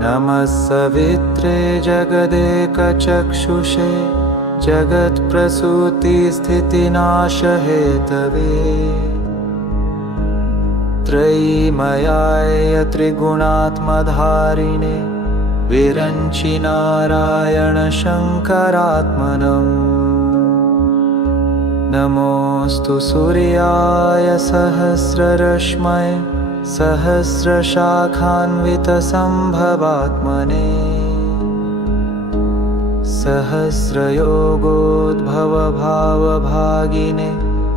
नमः सवित्रे जगदेकचक्षुषे जगत्प्रसूतिस्थितिनाशहेतवे त्रयीमयाय त्रिगुणात्मधारिणे विरञ्चि नारायण शङ्करात्मनम् नमोऽस्तु सूर्याय सहस्ररश्मये सहस्रशाखान्वितसम्भवात्मने सहस्रयोगोद्भवभावभागिने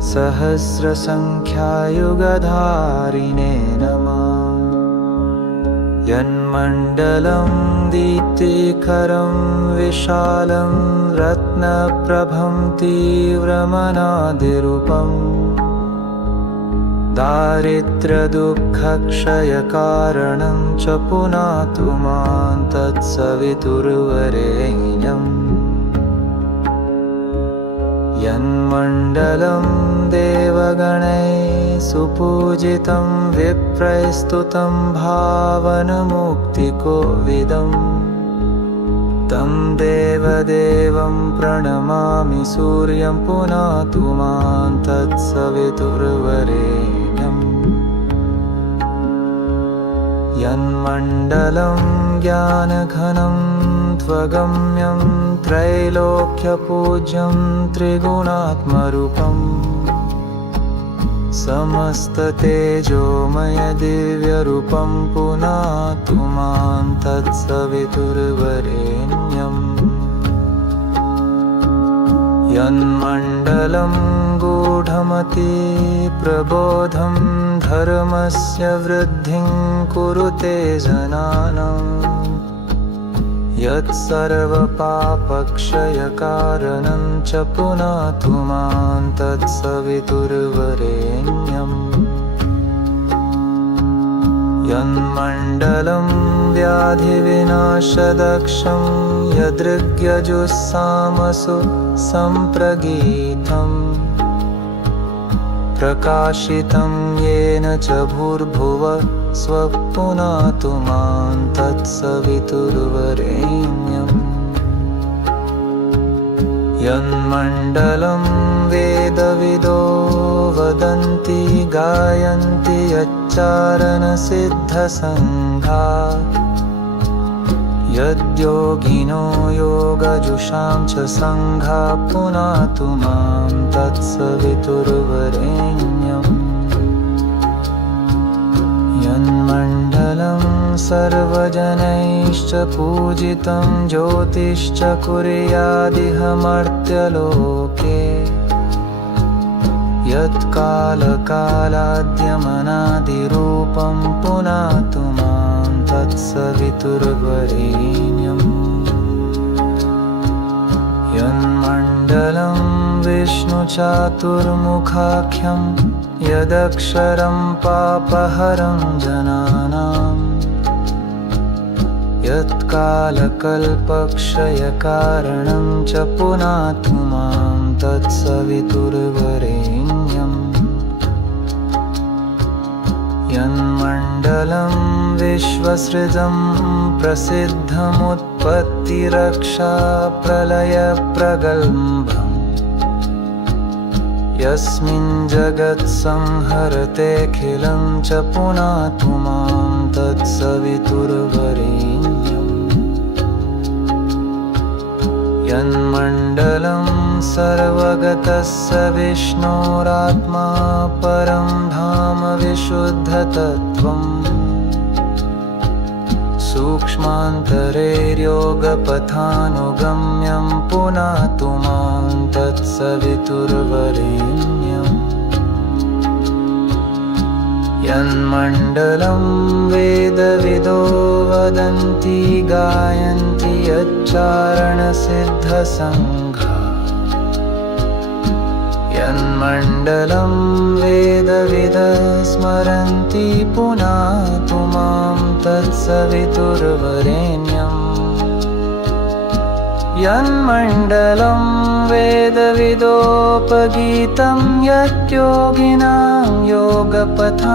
सहस्रसङ्ख्यायुगधारिणे नमः यन्मण्डलं दीप्तिकरं विशालं रत्नप्रभं तीव्रमनादिरूपम् दारिद्र्यदुःखक्षयकारणं च पुनातु मां तत्सवितुर्वरेण्यम् यन्मण्डलं देवगणैः सुपूजितं विप्रैस्तुतं भावनमुक्तिकोविदम् तं देवदेवं प्रणमामि सूर्यं पुनातु मां तत्सवितुर्वरेण्यम् यन्मण्डलं ज्ञानघनं त्वगम्यं त्रैलोक्यपूज्यं त्रिगुणात्मरूपम् समस्ततेजोमयदिव्यरूपं पुनातु मां तत्सवितुर्वरेण्यम् यन्मण्डलं गूढमति प्रबोधं धर्मस्य वृद्धिं कुरुते जनानां यत्सर्वपापक्षयकारणं च पुनातु मां तत्सवितुर्वरेण्यम् यन्मण्डलं व्याधिविनाशदक्षं यदृग्यजुस्सामसु सम्प्रगीतं प्रकाशितं येन च भूर्भुवः स्वः पुनातु मां तत्सवितुर्वरेण्यम् यन्मण्डलं वेदविदो वदन्ति गायन्ति यच्चारणसिद्धसङ्घा यद्योगिनो योगजुषां च सङ्घा पुनातु मां तत्सवितुर्वरेण्यम् यन्मण्डलं सर्वजनैश्च पूजितं ज्योतिश्च कुर्यादिह मर्त्यलोके यत्कालकालाद्यमनादिरूपं पुनातु मां तत्सवितुर्वरेण्यम् यन्मण्डलं विष्णुचातुर्मुखाख्यं यदक्षरं पापहरं जनानां यत्कालकल्पक्षयकारणं च पुनातु मां तत्सवितुर्वरेण्यम् यन्मण्डलं विश्वसृजं प्रसिद्धमुत्पत्तिरक्षाप्रलयप्रगल्भम् यस्मिन् जगत्संहरतेऽखिलं च पुनातु मां तत्सवितुर्वरेण्यम् यन्मण्डलं सर्वगतस्य विष्णोरात्मा परं धाम विशुद्धतत्त्वम् सूक्ष्मान्तरैर्योगपथानुगम्यं पुनातु मां तत्सवितुर्वरेण्यम् यन्मण्डलं वेदविदो वदन्ति गायन्ति यच्चारणसिद्धसङ्घा यन्मण्डलं वेदविदः स्मरन्ति पुनातु मां तत्सवितुर्वरेण्यम् यन्मण्डलं वेदविदोपगीतं यद्योगिनां योगपथानुगम्यम्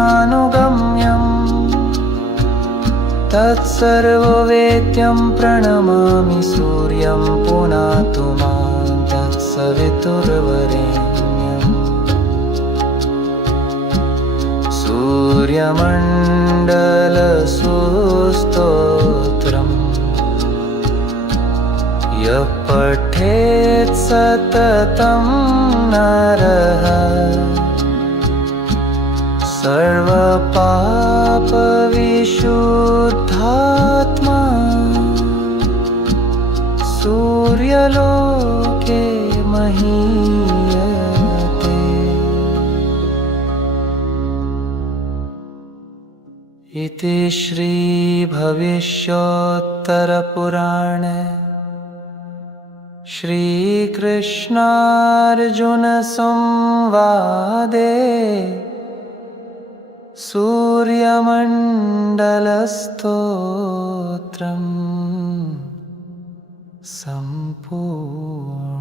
तत्सर्ववेद्यं प्रणमामि सूर्यं पुनातु मां तत्सवितुर्वरेण्यम् सूर्यमण्डलसुस्तोत्रम् यः पठेत् सततं नरः सर्वपापविशुद्धात्मा सूर्यलोके महीयते। इति श्रीभविष्योत्तरपुराणे श्रीकृष्णार्जुनसंवादे सूर्यमण्डलस्तोत्रम् सम्पूर्णम्।